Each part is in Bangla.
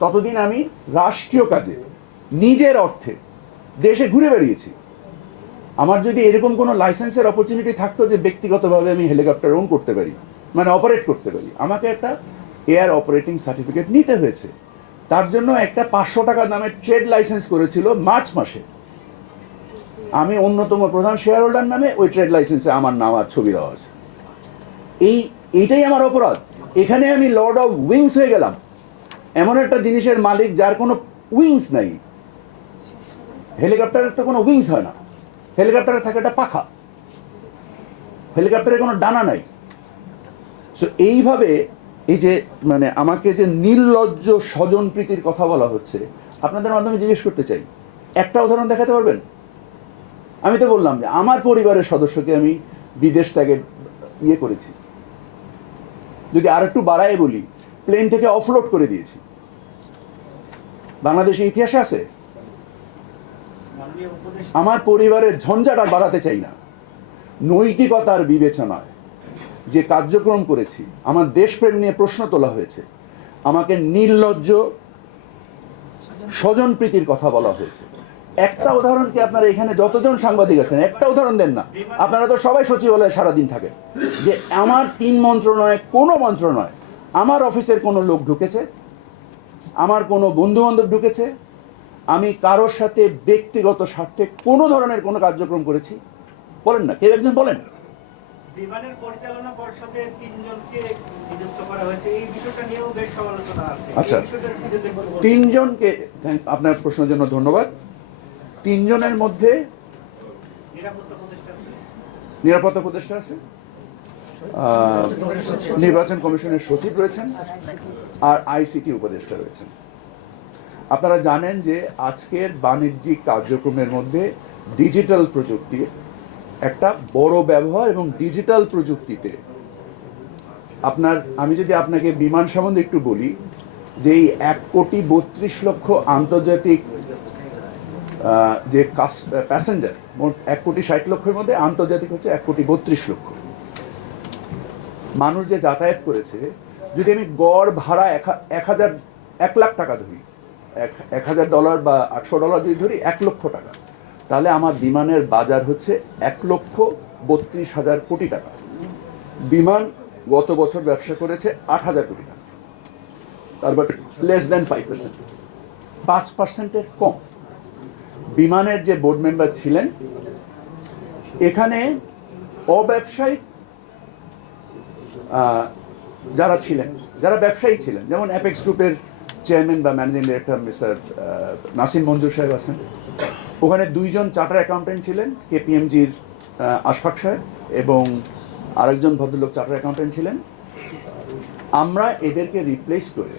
ততদিন আমি রাষ্ট্রীয় কাজে নিজের অর্থে দেশে ঘুরে বেরিয়েছি। আমার যদি এরকম কোনো লাইসেন্সের অপরচুনিটি থাকতো যে ব্যক্তিগতভাবে আমি হেলিকপ্টার ওন করতে পারি, মানে অপারেট করতে পারি, আমাকে একটা এয়ার অপারেটিং সার্টিফিকেট নিতে হয়েছে। তার জন্য একটা 500 টাকা দামের ট্রেড লাইসেন্স করেছিল মার্চ মাসে। আমি অন্যতম প্রধান শেয়ার হোল্ডার নামে ওই ট্রেড লাইসেন্সে আমার নাম আর ছবি দেওয়া আছে। এইটাই আমার অপরাধ। এখানে আমি লর্ড অফ উইংস হয়ে গেলাম, এমন একটা জিনিসের মালিক যার কোনো উইংস নাই। হেলিকপ্টারের তো কোনো উইংস হয় না, হেলিকপ্টারে থাকে একটা পাখা, হেলিকপ্টারে কোনো ডানা নাই। সো এইভাবে এই যে মানে আমাকে যে নির্লজ্জ স্বজন প্রীতির কথা বলা হচ্ছে, আপনাদের মাধ্যমে জিজ্ঞেস করতে চাই, একটা উদাহরণ দেখাতে পারবেন? আমি তো বললাম যে আমার পরিবারের সদস্যকে আমি বিদেশ থেকে করেছি। যদি আর একটু বাড়ায় বলি, প্লেন থেকে অফলোড করে দিয়েছি। বাংলাদেশের ইতিহাসে আছে। আমার পরিবারের ঝঞ্ঝাট আর বাড়াতে চাই না। নৈতিকতার বিবেচনায় যে কার্যক্রম করেছি, আমার দেশপ্রেম নিয়ে প্রশ্ন তোলা হয়েছে, আমাকে নির্লজ্জ স্বজন প্রীতির কথা বলা হয়েছে। একটা উদাহরণ কি আপনারা এখানে যতজন সাংবাদিক আছেন একটা উদাহরণ দেন না? আপনারা তো সবাই সচিবালয়ে সারাদিন থাকেন। যে আমার 3 মন্ত্রণালয়ে কোনো মন্ত্রণালয় আমার অফিসের কোনো লোক ঢুকেছে, আমার কোনো বন্ধু বান্ধব ঢুকেছে, আমি কারোর সাথে ব্যক্তিগত স্বার্থে কোনো ধরনের কোনো কার্যক্রম করেছি? বলেন না, কেউ একজন বলেন। বিমানের পরিচালনা পর্ষদে 3 জনকে নিযুক্ত করা হয়েছে, এই বিষয়টা নিয়েও বেশ সমালোচনা আছে। আচ্ছা, 3 জনকে, আপনার প্রশ্নের জন্য ধন্যবাদ। 3 জনের মধ্যে নিরাপত্তা উপদেষ্টা আছে, নির্বাচন কমিশনের সচিব রয়েছেন, আর আইসিটি উপদেষ্টা রয়েছেন। আপনারা জানেন যে আজকের বাণিজ্যিক কার্যক্রমের মধ্যে ডিজিটাল প্রযুক্তির একটা বড় ব্যবহার, এবং ডিজিটাল প্রযুক্তিতে আমি যদি আপনাকে বিমান সম্বন্ধে একটু বলি, যে এই 1,32,00,000 আন্তর্জাতিক যে প্যাসেঞ্জার, মোট 1,60,00,000-এর মধ্যে আন্তর্জাতিক হচ্ছে 1,32,00,000 মানুষ যে যাতায়াত করেছে। যদি আমি গড় ভাড়া 1 লাখ টাকা ধরি, $1,000 বা $800 যদি ধরি, 1 লক্ষ টাকা, তাহলে আমার বিমানের বাজার হচ্ছে 1,32,000 কোটি টাকা। বিমান গত বছর ব্যবসা করেছে 8,000 কোটি টাকা, তারপর লেস দেন 5%, 5%-এর কম। বিমানের যে বোর্ড মেম্বার ছিলেন, এখানে অব্যবসায়িক যারা ছিলেন, যারা ব্যবসায়ী ছিলেন, যেমন অ্যাপেক্স গ্রুপের চেয়ারম্যান বা managing director mister Nasim Manzur সাহেব আছেন। ওখানে 2 জন চার্টার অ্যাকাউন্টেন্ট ছিলেন, কেপিএমজির আশফাক সাহেব, এবং আরেকজন ভদ্রলোক চার্টার অ্যাকাউন্টেন্ট ছিলেন। আমরা এদেরকে রিপ্লেস করে,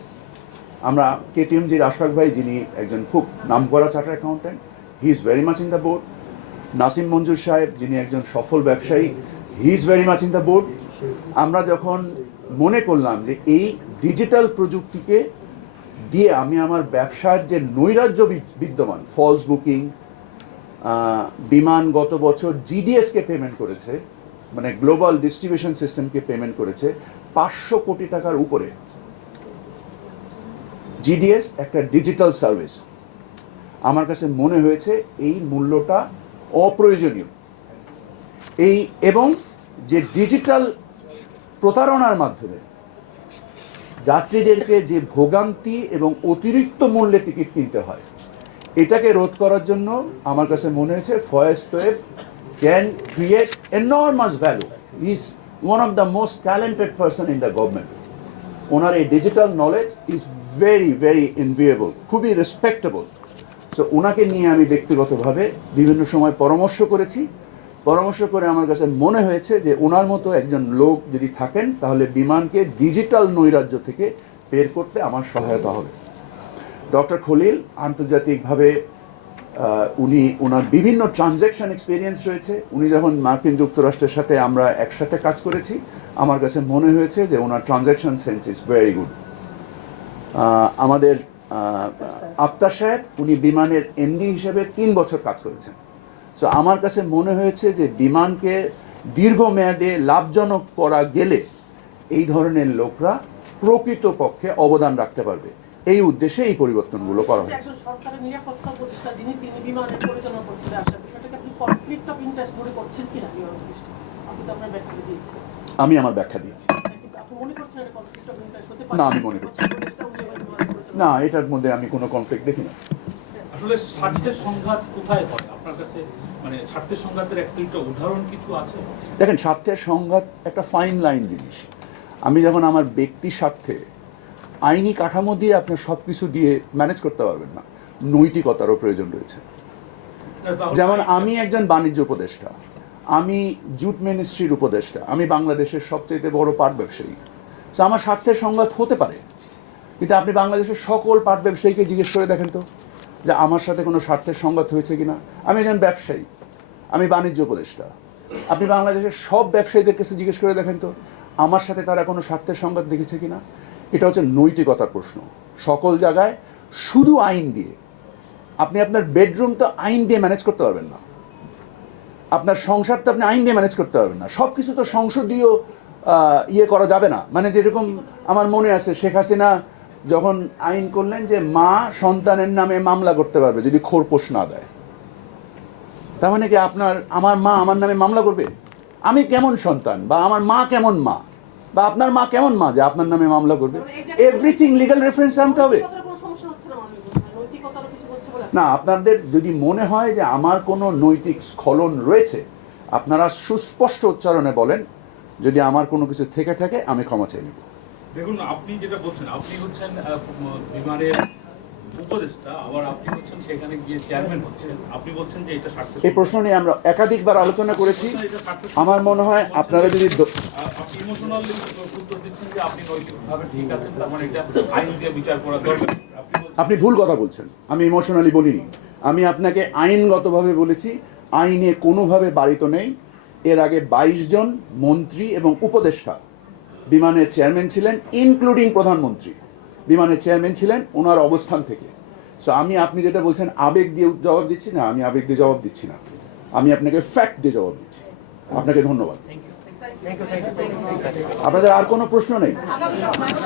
আমরা কেপিএমজির আশফাক ভাই, যিনি একজন খুব নামকরা charter accountant, he is very much in the board. Nasim Manzur সাহেব, যিনি একজন সফল ব্যবসায়ী, he is very much in the board. আমরা যখন মনে করলাম যে এই ডিজিটাল প্রযুক্তিকে দিয়ে আমি আমার ব্যবসার যে নৈরাজ্য বিদ্যমান, ফলস বুকিং, বিমান গত বছর জিডিএসকে পেমেন্ট করেছে, মানে গ্লোবাল ডিস্ট্রিবিউশন সিস্টেমকে পেমেন্ট করেছে 500 কোটি টাকার উপরে। জিডিএস একটা ডিজিটাল সার্ভিস। আমার কাছে মনে হয়েছে এই মূল্যটা অপ্রয়োজনীয়। এবং যে ডিজিটাল প্রতারণার মাধ্যমে যাত্রীদেরকে যে ভোগান্তি এবং অতিরিক্ত মূল্যে টিকিট কিনতে হয়, এটাকে রোধ করার জন্য আমার কাছে মনে হয়েছে Fayez Taiyeb can create enormous value. Is one of the most talented person in the government. ওনার এই digital knowledge is very very enviable, খুবই রেসপেক্টেবল। সো ওনাকে নিয়ে আমি ব্যক্তিগতভাবে বিভিন্ন সময় পরামর্শ করেছি। পরামর্শ করে আমার কাছে মনে হয়েছে যে ওনার মতো একজন লোক যদি থাকেন, তাহলে বিমানকে ডিজিটাল নৈরাজ্য থেকে বের করতে আমার সহায়তা হবে। ডক্টর খলিল আন্তর্জাতিকভাবে ওনার বিভিন্ন ট্রানজ্যাকশন এক্সপিরিয়েন্স রয়েছে। উনি যখন মার্কিন যুক্তরাষ্ট্রের সাথে আমরা একসাথে কাজ করেছি, আমার কাছে মনে হয়েছে যে ওনার transaction sense is very good. আমাদের আফতার সাহেব, উনি বিমানের এমডি হিসেবে 3 বছর কাজ করেছেন। সো আমার কাছে মনে হয়েছে যে বিমানকে দীর্ঘমেয়াদে লাভজনক করা গেলে এই ধরনের লোকরা প্রকৃতপক্ষে অবদান রাখতে পারবে। এই উদ্দেশ্যে এই পরিবর্তনগুলো করা হয়েছে। একজন সরকারের নিরাপত্তা উপদেষ্টা যিনি বিমানের পরিচালনা পরিষদে আসার বিষয়টাকে আপনি কনফ্লিক্ট অফ ইন্টারেস্ট মনে করছেন কিনা বিমান উপদেষ্টা? আপনি তো আপনার ব্যাখ্যা দিয়েছেন। আমি আমার ব্যাখ্যা দিয়েছি। কিন্তু আপনি মনে করছেন এটা কনফ্লিক্ট অফ ইন্টারেস্ট হতে পারে? না, আমি মনে করছি না, এটার মধ্যে আমি কোনো কনফ্লিক্ট দেখি না। আসলে স্বার্থের সংঘাত কোথায় হয় আপনার কাছে, মানে স্বার্থের সংঘাতের একটা উদাহরণ কিছু আছে? দেখেন, স্বার্থের সংঘাত একটা ফাইন লাইন জিনিস। আমি যখন আমার ব্যক্তি স্বার্থে আইনি কাঠামো দিয়ে আপনার সব কিছু দিয়ে ম্যানেজ করতে পারবেন না, নৈতিকতারও প্রয়োজন রয়েছে। যেমন আমি একজন বাণিজ্য উপদেষ্টা, আমি জুট মিনিস্ট্রির উপদেষ্টা, আমি বাংলাদেশের সবচেয়ে বড় পাট ব্যবসায়ী। তো আমার স্বার্থের সংঘাত হতে পারে, কিন্তু আপনি বাংলাদেশের সকল পাট ব্যবসায়ীকে জিজ্ঞেস করে দেখেন তো যে আমার সাথে কোনো স্বার্থের সংঘাত হয়েছে কিনা। আমি একজন ব্যবসায়ী, আমি বাণিজ্য উপদেষ্টা, আপনি বাংলাদেশের সব ব্যবসায়ীদের কাছে জিজ্ঞেস করে দেখেন তো আমার সাথে তারা কোনো স্বার্থের সংঘাত দেখেছে কিনা। এটা হচ্ছে নৈতিকতার প্রশ্ন। সকল জায়গায় শুধু আইন দিয়ে আপনি আপনার বেডরুম তো আইন দিয়ে ম্যানেজ করতে পারবেন না, আপনার সংসার তো আপনি আইন দিয়ে ম্যানেজ করতে পারবেন না, সব কিছু তো সংসদীয় ইয়ে করা যাবে না। মানে যেরকম আমার মনে আছে শেখ হাসিনা যখন আইন করলেন যে মা সন্তানের নামে মামলা করতে পারবে যদি খোরপোশ না দেয়, তার মানে কি আমার মা আমার নামে মামলা করবে? আমি কেমন সন্তান, বা আমার মা কেমন মা, বা আপনার মা কেমন মা যে আপনার নামে মামলা করবে? এভরিথিং লিগ্যাল রেফারেন্স আনতে হবে। না, আপনাদের যদি মনে হয় যে আমার কোনো নৈতিক স্খলন রয়েছে, আপনারা সুস্পষ্ট উচ্চারণে বলেন। যদি আমার কোনো কিছু থেকে থাকে আমি ক্ষমা চেয়ে নেব। দেখুন, আপনি যেটা বলছেন, আপনি হচ্ছেন বিমানের উপদেষ্টা, আবার আপনি হচ্ছেন সেখানে গিয়ে চেয়ারম্যান হচ্ছেন, আপনি বলছেন যে এটা স্বার্থ। এই প্রশ্ন নিয়ে আমরা একাধিকবার আলোচনা করেছি। আমার মনে হয় আপনারা যদি আপনি ইমোশনালি উত্তর দিচ্ছেন যে আপনি নৈতিকভাবে ঠিক আছেন, তার মানে এটা আইন দিয়ে বিচার করা দরকার। আপনি ভুল কথা বলছেন। আমি ইমোশনালি বলিনি, আমি আপনাকে আইনগতভাবে বলেছি। আইনে কোনোভাবে বাড়িত নেই। এর আগে 22 জন মন্ত্রী এবং উপদেষ্টা বিমানের চেয়ারম্যান ছিলেন, ইনক্লুডিং প্রধানমন্ত্রী বিমানের চেয়ারম্যান ছিলেন ওনার অবস্থান থেকে। সো আপনি যেটা বলছেন আবেগ দিয়ে জবাব দিচ্ছি না, আমি আবেগ দিয়ে জবাব দিচ্ছি না, আমি আপনাকে ফ্যাক্ট দিয়ে জবাব দিচ্ছি। আপনাকে ধন্যবাদ। আপনাদের আর কোনো প্রশ্ন নেই?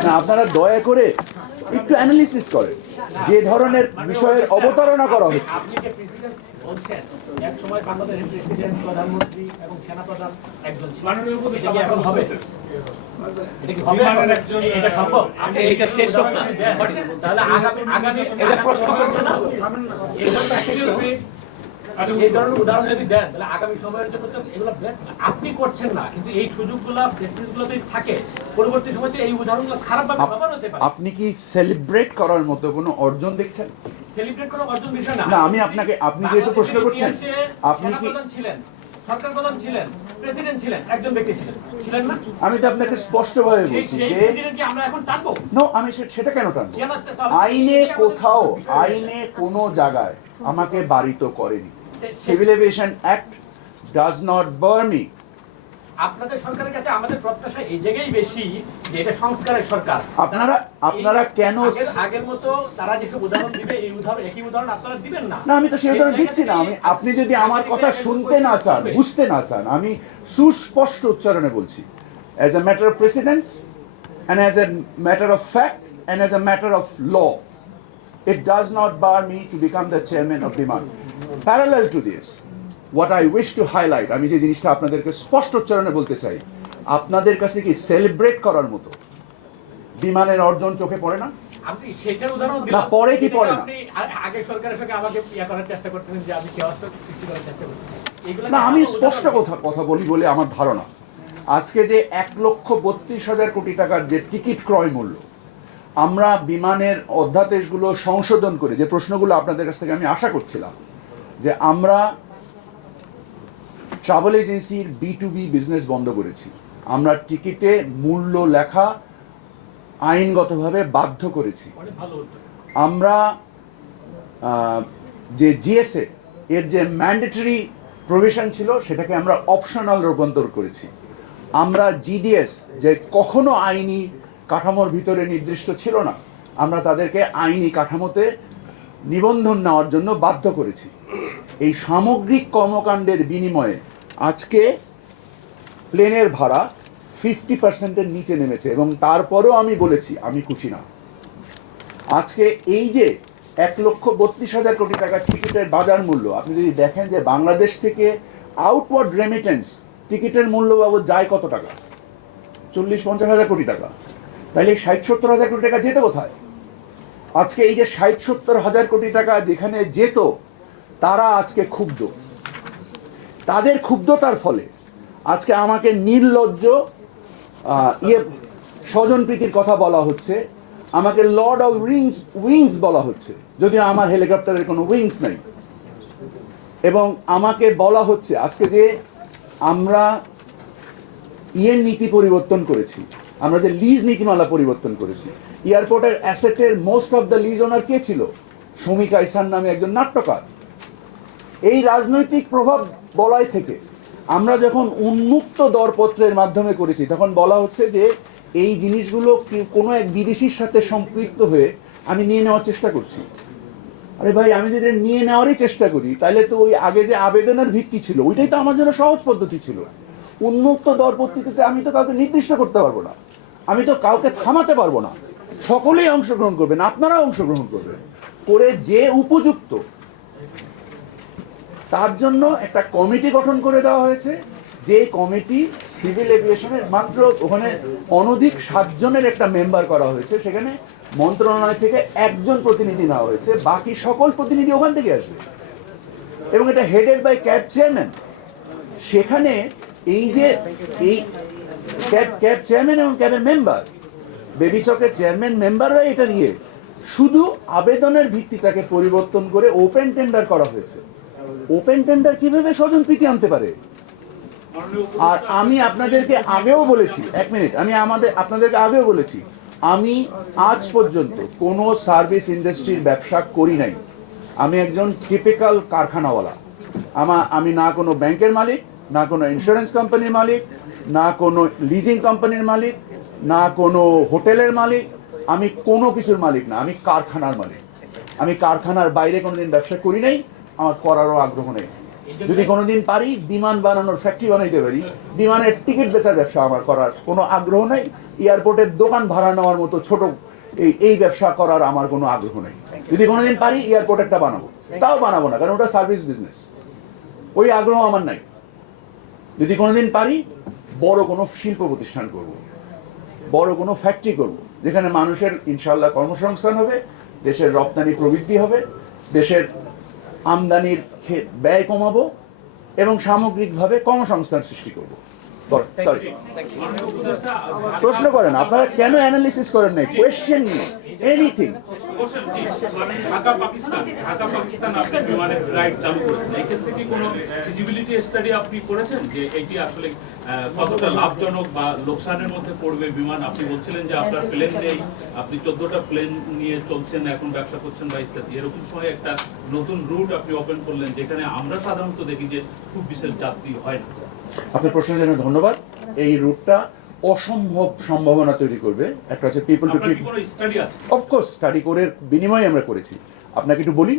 না, আপনারা দয়া করে একটু অ্যানালিসিস করেন যে ধরনের বিষয়ের অবতারণা করা হচ্ছে। আপনি যে প্রেসিডেন্ট বলছেন, এক সময় বাংলাদেশের প্রেসিডেন্ট, প্রধানমন্ত্রী এবং সেনাপ্রধান একজন ছিলেন। মাননীয় উপদেষ্টা এটা কি এখন হবে? এটা কি হবে? এটা সম্ভব? আপনি এটা শেষ হোক না, তাহলে আগামী এটা প্রশ্ন করছে না, এটা শেষ হবে। এই ধরনের উদাহরণ যদি দেন তাহলে আগামী সময়ের জন্য তো এগুলো আপনি করছেন না, কিন্তু এই সুযোগগুলো প্র্যাকটিসগুলো যদি থাকে পরবর্তী সময়তে এই উদাহরণগুলো খারাপভাবে ব্যবহার হতে পারে। আপনি কি সেলিব্রেট করার মতো কোনো অর্জন দেখছেন? সেলিব্রেট করার অর্জন বিষয় না। না, আপনি যেহেতু প্রশ্ন করছেন, আপনি কি ছিলেন, সরকার প্রধান ছিলেন, প্রেসিডেন্ট ছিলেন, একজন ব্যক্তি ছিলেন না? আমি তো আপনাকে স্পষ্টভাবে বলছি যে প্রেসিডেন্ট কি আমরা এখন টানবো? নো, আমি সেটা কেন টানবো? আইনে কোনো জায়গায় আমাকে বারিত করেনি। Civil aviation act does not bar me. আপনাদের সরকারের কাছে আমাদের প্রত্যাশা এই জায়গায় বেশি যে এটা সংস্কারের সরকার। আপনারা কেন আগের মতো তারা যেসব উদাহরণ দিবে এই উদাহরণ একই উদাহরণ আপনারা দিবেন না? না, আমি তো সেই উদাহরণ দিচ্ছি না। আপনি যদি আমার কথা শুনতে না চান, বুঝতে না চান, আমি সুস্পষ্ট উচ্চারণে বলছি। As a matter of precedence and as a matter of fact and as a matter of law, it does not bar me to become the chairman of Biman. Parallel to this, what I wish to highlight, আমি যে জিনিসটা আপনাদেরকে স্পষ্ট উচ্চারণে বলতে চাই, আপনাদের কাছে কি সেলিব্রেট করার মতো বিমানের অর্জন চোখে পড়ে না? আপনি সেটার উদাহরণ দিলেন না, পরে কি পড়ে না? আপনি আগে সরকারের সঙ্গে আমাকে করার চেষ্টা করতেছেন যে আমি chaos সৃষ্টি করার চেষ্টা করতেছি। এগুলো না, আমি স্পষ্ট কথা বলি বলে আমার ধারণা। আজকে যে 1,32,000 কোটি টাকার যে টিকিট ক্রয় মূল্য, আমরা বিমানের অধ্যাদেশগুলো সংশোধন করে যে প্রশ্নগুলো আপনাদের কাছ থেকে আমি আশা করছিলাম যে আমরা ট্রাভেল এজেন্সির B2B বিজনেস বন্ধ করেছি, আমরা টিকিটে মূল্য লেখা আইনগতভাবে বাধ্য করেছি, আমরা যে জিএসএ এর যে ম্যান্ডেটরি প্রভিশন ছিল সেটাকে আমরা অপশনাল রূপান্তর করেছি, আমরা জিডিএস যে কখনো আইনি কাঠামোর ভিতরে নির্দিষ্ট ছিল না, আমরা তাদেরকে আইনি কাঠামোতে নিবন্ধন নেওয়ার জন্য বাধ্য করেছি। এই সামগ্রিক কর্মকাণ্ডের বিনিময়ে আজকে প্লেনের ভাড়া 50%-এর নিচে নেমেছে, এবং তারপরেও আমি বলেছি আমি খুশি না। আজকে এই যে 1,32,000 কোটি টাকার টিকিটের বাজার মূল্য, আপনি যদি দেখেন যে বাংলাদেশ থেকে আউটওয়ার্ড রেমিটেন্স টিকিটের মূল্য বাবদ যায় কত টাকা, 40-50 হাজার কোটি টাকা, তাহলে 60-70 হাজার কোটি টাকা যেত কোথায়? আজকে এই যে 60-70 হাজার কোটি টাকা যেখানে যেত, তারা আজকে ক্ষুব্ধ। তাদের ক্ষুব্ধতার ফলে আজকে আমাকে নির্লজ্জ স্বজনপ্রীতির কথা বলা হচ্ছে, আমাকে লর্ড অফ উইংস বলা হচ্ছে, যদিও আমার হেলিকপ্টারের কোনো উইংস নাই। এবং আমাকে বলা হচ্ছে আজকে যে আমরা নীতি পরিবর্তন করেছি, আমরা যে লিজ নীতিমালা পরিবর্তন করেছি, এয়ারপোর্টের অ্যাসেটের মোস্ট অফ দ্য লিজ ওনার কে ছিল? শমী কায়সার নামে একজন নাট্যকার। এই রাজনৈতিক প্রভাব বলয় থেকে আমরা যখন উন্মুক্ত দরপত্রের মাধ্যমে করেছি, তখন বলা হচ্ছে যে এই জিনিসগুলো কোনো এক বিদেশির সাথে সম্পৃক্ত হয়ে আমি নিয়ে নেওয়ার চেষ্টা করছি। আরে ভাই, আমি যদি নিয়ে নেওয়ারই চেষ্টা করি, তাহলে তো ওই আগে যে আবেদনের ভিত্তি ছিল ওইটাই তো আমার জন্য সহজ পদ্ধতি ছিল। উন্মুক্ত দর পদ্ধতিতে আমি তো কাউকে নির্দিষ্ট করতে পারবো না, আমি তো কাউকে থামাতে পারবো না। সকলেই অংশগ্রহণ করবেন, আপনারাও অংশগ্রহণ করবেন, করে যে উপযুক্ত তার জন্য একটা কমিটি গঠন করে দেওয়া হয়েছে। যে কমিটি সিভিল এভিয়েশনের মাত্র ওখানে অনধিক 7 জনের একটা মেম্বার করা হয়েছে, সেখানে মন্ত্রণালয় থেকে একজন প্রতিনিধি নেওয়া হয়েছে, বাকি সকল প্রতিনিধি ওখান থেকে আসবে এবং এটা হেডেড বাই ক্যাব চেয়ারম্যান। সেখানে এই যে এই ক্যাব চেয়ারম্যান এবং ক্যাবের মেম্বার, বেবি চকের চেয়ারম্যান মেম্বাররা এটা নিয়ে শুধু আবেদনের ভিত্তিটাকে পরিবর্তন করে ওপেন টেন্ডার করা হয়েছে। ওপেন টেন্ডার কিভাবে স্বজনপ্রীতি আনতে পারে? আর আমি আপনাদেরকে আগেও বলেছি, 1 মিনিট, আমি আপনাদেরকে আগেও বলেছি, আমি আজ পর্যন্ত কোনো সার্ভিস ইন্ডাস্ট্রির ব্যবসা করি নাই। আমি একজন টিপিক্যাল কারখানাওয়ালা। আমি না কোনো ব্যাংকের মালিক, না কোনো ইন্স্যুরেন্স কোম্পানির মালিক, না কোনো লিজিং কোম্পানির মালিক, না কোনো হোটেলের মালিক, আমি কোনো কিছুর মালিক না, আমি কারখানার মালিক। আমি কারখানার বাইরে কোনোদিন ব্যবসা করি নাই, আমার করারও আগ্রহ নেই। যদি কোনোদিন পারি বিমান বানানোর ফ্যাক্টরি বানাইতে পারি, বিমানের টিকিট বেচার ব্যবসা আমার করার কোনো আগ্রহ নেই। এয়ারপোর্টের দোকান ভাড়া নেওয়ার মতো ছোট এই ব্যবসা করার আমার কোনো আগ্রহ নেই। যদি কোনোদিন পারি এয়ারপোর্ট একটা বানাবো, তাও বানাবো না, কারণ ওটা সার্ভিস বিজনেস, ওই আগ্রহ আমার নাই। যদি কোনোদিন পারি বড় কোনো শিল্প প্রতিষ্ঠান করব, বড় কোনো ফ্যাক্টরি করব, যেখানে মানুষের ইনশাল্লাহ কর্মসংস্থান হবে, দেশের রপ্তানি প্রবৃদ্ধি হবে, দেশের আমদানির ব্যয় কমাবো এবং সামগ্রিকভাবে কর্মসংস্থান সৃষ্টি করব। প্রশ্ন করেন, আপনারা কেন অ্যানালিসিস করেন নাই? Question anything. ঢাকা পাকিস্তান আপনি বিমানের ফ্লাইট চালু করেছেন, এই ক্ষেত্রে কি কোনো ফিজিবিলিটি স্টাডি আপনি করেছেন যে এটি আসলে কতটা লাভজনক বা লোকসানের মধ্যে পড়বে বিমান? আপনি বলছিলেন যে আপনার প্লেন নেই, আপনি 14টা প্লেন নিয়ে চলছেন, এখন ব্যবসা করছেন বা ইত্যাদি। এরকম সময় একটা নতুন রুট আপনি ওপেন করলেন, যেখানে আমরা সাধারণত দেখি যে খুব বিশেষ যাত্রী হয় না। আপনার প্রশ্নের জন্য ধন্যবাদ। এই রুটটা অসম্ভব সম্ভাবনা তৈরি করবে। একটা হচ্ছে people to people, of course study করে বিনিময়ে আমরা করেছি। আপনাকে একটু বলি,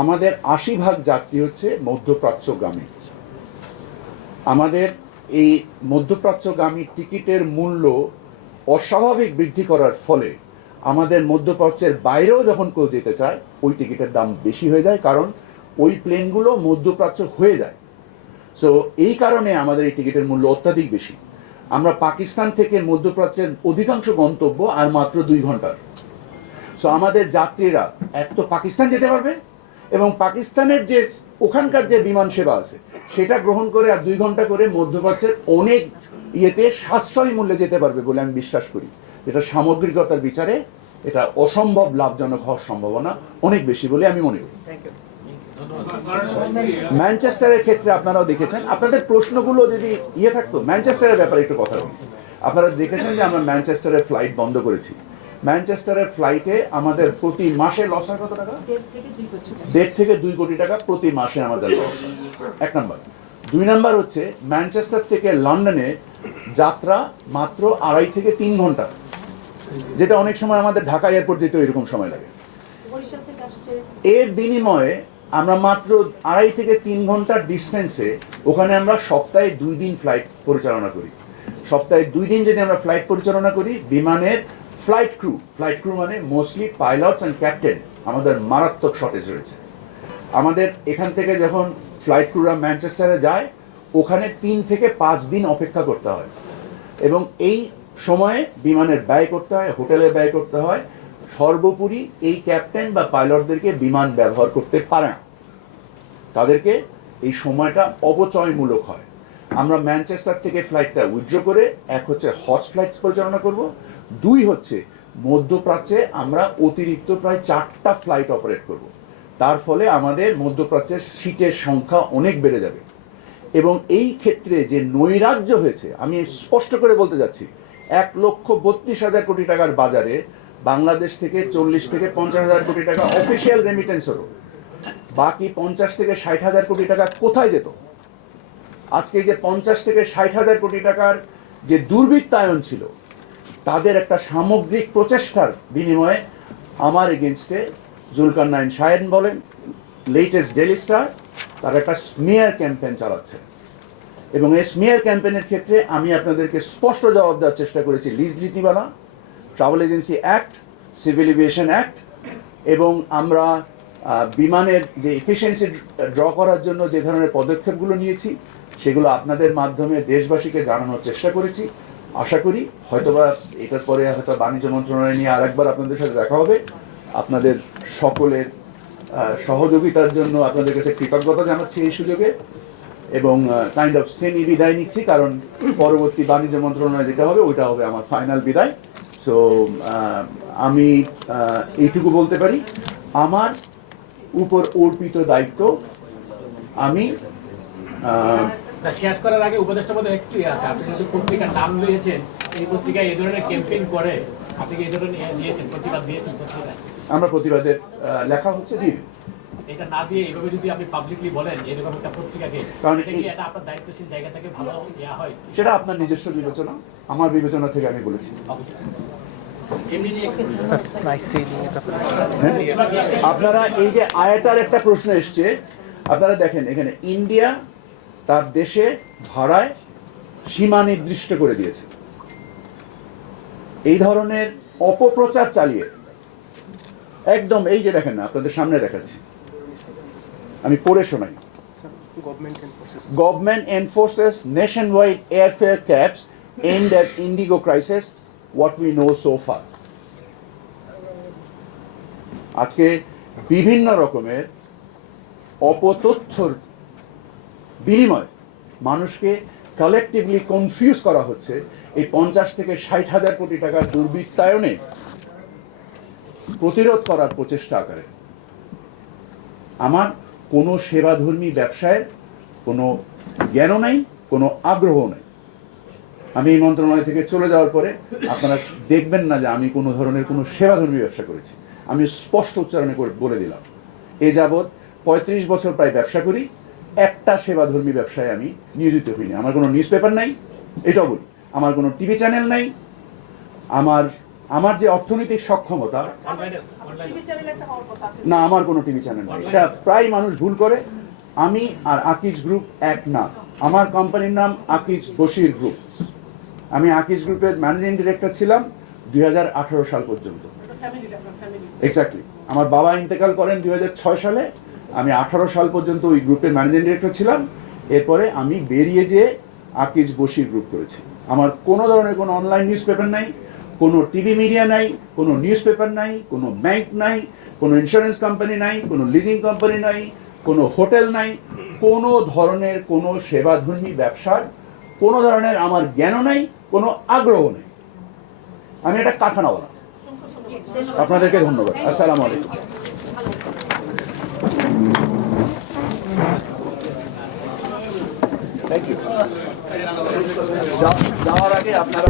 আমাদের 80% যাত্রী হচ্ছে মধ্যপ্রাচ্যগামী। আমাদের এই মধ্যপ্রাচ্যগামী টিকিটের মূল্য অস্বাভাবিক বৃদ্ধি করার ফলে আমাদের মধ্যপ্রাচ্যের বাইরেও যখন কেউ যেতে চায় ওই টিকিটের দাম বেশি হয়ে যায়, কারণ ওই প্লেনগুলো মধ্যপ্রাচ্য হয়ে যায়। সো এই কারণে আমাদের এই টিকিটের মূল্য অত্যাধিক বেশি। আমরা পাকিস্তান থেকে মধ্যপ্রাচ্যের অধিকাংশ গন্তব্য আর মাত্র 2 ঘন্টার। সো আমাদের যাত্রীরা এক তো পাকিস্তান যেতে পারবে এবং পাকিস্তানের যে ওখানকার যে বিমান সেবা আছে সেটা গ্রহণ করে আর 2 ঘন্টা করে মধ্যপ্রাচ্যের অনেক সাশ্রয়ী মূল্যে যেতে পারবে বলে আমি বিশ্বাস করি। এটা সামগ্রিকতার বিচারে এটা অসম্ভব লাভজনক হওয়ার সম্ভাবনা অনেক বেশি বলে আমি মনে করি। ম্যানচেস্টারের ক্ষেত্রে আপনারাও দেখেছেন, আপনাদের প্রশ্নগুলো যদি থাকতো, ম্যানচেস্টারের ব্যাপারে একটু কথা বলি। আপনারা দেখেছেন যে আমরা ম্যানচেস্টারের ফ্লাইট বন্ধ করেছি। ম্যানচেস্টারের ফ্লাইটে আমাদের প্রতি মাসে লস হয় কত টাকা? 1.5 থেকে 2 কোটি টাকা প্রতি মাসে আমাদের লস। 1 নাম্বার। 2 নাম্বার হচ্ছে ম্যানচেস্টার থেকে লন্ডনে যাত্রা মাত্র 2.5 থেকে 3 ঘন্টা, যেটা অনেক সময় আমাদের ঢাকা এয়ারপোর্ট যেতেও এরকম সময় লাগে। এর বিনিময়ে আমরা মাত্র 2.5 থেকে 3 ঘন্টার ডিস্টেন্সে ওখানে আমরা সপ্তাহে 2 দিন ফ্লাইট পরিচালনা করি। সপ্তাহে 2 দিন যদি আমরা ফ্লাইট পরিচালনা করি, বিমানের ফ্লাইট ক্রু মানে মোস্টলি পাইলটস অ্যান্ড ক্যাপ্টেন আমাদের মারাত্মক শর্টেজ রয়েছে। আমাদের এখান থেকে যখন ফ্লাইট ক্রুরা ম্যানচেস্টারে যায় ওখানে 3 থেকে 5 দিন অপেক্ষা করতে হয় এবং এই সময়ে বিমানের ব্যয় করতে হয়, হোটেলের ব্যয় করতে হয়। সর্বোপরি এই ক্যাপ্টেন বা পাইলটদেরকে বিমান ব্যবহার করতে পারে না, তাদেরকে এই সময়টা অপচয়মূলক হয়। আমরা ম্যানচেস্টার থেকে ফ্লাইটটা উইথড্র করে, এক হচ্ছে হর্স ফ্লাইট পরিচালনা করব, 2 হচ্ছে মধ্যপ্রাচ্যে আমরা অতিরিক্ত প্রায় 4টা ফ্লাইট অপারেট করব। তার ফলে আমাদের মধ্যপ্রাচ্যের সিটের সংখ্যা অনেক বেড়ে যাবে এবং এই ক্ষেত্রে যে নৈরাজ্য হয়েছে আমি স্পষ্ট করে বলতে যাচ্ছি, 1,32,000 কোটি টাকার বাজারে বাংলাদেশ থেকে 40 থেকে 50,000 কোটি টাকা অফিসিয়াল রেমিটেন্স হলো, বাকি 50 থেকে 60,000 কোটি টাকা কোথায় যেত? আজকে যে 50 থেকে 60,000 কোটি টাকার যে দুর্বৃত্তায়ন ছিল তাদের একটা সামগ্রিক প্রচেষ্টার বিনিময়ে আমার এগেনস্টে জুলকারনাইন শাহেন বলেন, লেটেস্ট ডেইলি স্টার, তারা একটা স্মিয়ার ক্যাম্পেইন চালাচ্ছে এবং এই স্মিয়ার ক্যাম্পেইনের ক্ষেত্রে আমি আপনাদেরকে স্পষ্ট জবাব দেওয়ার চেষ্টা করেছি। লিজ নীতিমালা, travel agency act, civil aviation act এবং আমরা বিমানের যে এফিসিয়েন্সি ড্র করার জন্য যে ধরনের পদক্ষেপগুলো নিয়েছি সেগুলো আপনাদের মাধ্যমে দেশবাসীকে জানানোর চেষ্টা করেছি। আশা করি হয়তোবা এটার পরে হয়তো বাণিজ্য মন্ত্রণালয় নিয়ে আরেকবার আপনাদের সাথে দেখা হবে। আপনাদের সকলের সহযোগিতার জন্য আপনাদের কাছে কৃতজ্ঞতা জানাচ্ছি এই সুযোগে এবং কাইন্ড অফ সেমি বিদায় নিচ্ছি, কারণ পরবর্তী বাণিজ্য মন্ত্রণালয়ে যেটা হবে ওইটা হবে আমার ফাইনাল বিদায়। সো আমি এইটুকু বলতে পারি, আমার উপর অর্পিত দায়িত্ব আমি শেষ করার আগে উপদেষ্টা মধ্যে একটু আছে, আপনি যদি পত্রিকার নাম দিয়েছেন, এই পত্রিকায় এই ধরনের ক্যাম্পেইন করে আপনি এই ধরনের দিয়েছেন, প্রতিবাদ দিয়েছেন পত্রিকায়? আমরা প্রতিবাদের লেখা হচ্ছে দিন, এটা না দিয়ে এইভাবে যদি আপনি পাবলিকলি বলেন এরকম একটা পত্রিকাকে, কারণ এটা আপনার দায়িত্বশীল জায়গা থেকে ভালো ইয়া হয়? সেটা আপনার নিজস্ব বিবেচনা, আমার বিবেচনা থেকে আমি বলেছি। আপনারা এই যে আয়াটার একটা প্রশ্ন এসছে, আপনারা দেখেন এখানে ইন্ডিয়া তার দেশে ভাড়ায় সীমা নির্দিষ্ট করে দিয়েছে। এই ধরনের অপপ্রচার চালিয়ে একদম এই যে দেখেন না, আপনাদের সামনে দেখাচ্ছি, আমি পড়ে শোনাই। Government enforces nationwide airfare caps aimed at Indigo crisis, what we know so far. আজকে বিভিন্ন রকমের অপতথ্যর বিনিময়ে মানুষকে কালেকটিভলি কনফিউজ করা হচ্ছে এই 50 থেকে 60,000 কোটি টাকার দুর্বৃত্তায়নে প্রতিরোধ করার প্রচেষ্টা আকারে। আমার কোনো সেবাধর্মী ব্যবসায়ের কোনো জ্ঞানও নাই, কোনো আগ্রহ নেই। আমি এই মন্ত্রণালয় থেকে চলে যাওয়ার পরে আপনারা দেখবেন না যে আমি কোনো ধরনের কোনো সেবাধর্মী ব্যবসা করেছি। আমি স্পষ্ট উচ্চারণে করে বলে দিলাম, এ যাবৎ 35 বছর প্রায় ব্যবসা করি, একটা সেবাধর্মী ব্যবসায় আমি নিয়োজিত হইনি। আমার কোনো নিউজ পেপার নাই, এটাও বলি, আমার কোনো টিভি চ্যানেল নাই, আমার যে অর্থনৈতিক সক্ষমতা না, আমার কোনো টিভি চ্যানেল নেই। এটা প্রায় মানুষ ভুল করে। আমি আর আকিজ গ্রুপ এক না, আমার কোম্পানির নাম আকিজ বশির গ্রুপ। আমি আকিজ গ্রুপের ম্যানেজিং ডিরেক্টর ছিলাম 2018 সাল পর্যন্ত। এক্স্যাক্টলি, আমার বাবা ইন্তেকাল করেন 2006 সালে, আমি 18 সাল পর্যন্ত ওই গ্রুপের ম্যানেজিং ডিরেক্টর ছিলাম। এরপরে আমি বেরিয়ে যেয়ে আকিজ বশির গ্রুপ করেছি। আমার কোনো ধরনের কোনো অনলাইন নিউজ পেপার নাই, কোনো টিভি মিডিয়া নাই, কোনো নিউজ পেপার নাই, কোনো ব্যাংক নাই, কোনো ইন্স্যুরেন্স কোম্পানি নাই, কোনো লিজিং কোম্পানি নাই, কোনো হোটেল নাই, কোনো ধরনের কোনো সেবাধর্মী ব্যবসার কোনো ধরনের আমার জ্ঞানও নাই, কোনো আগ্রহ নেই। আমি একটা কারখানাওয়ালা। আপনাদেরকে ধন্যবাদ। আসসালামু আলাইকুম। Thank you. যাওয়ার আগে আপনারা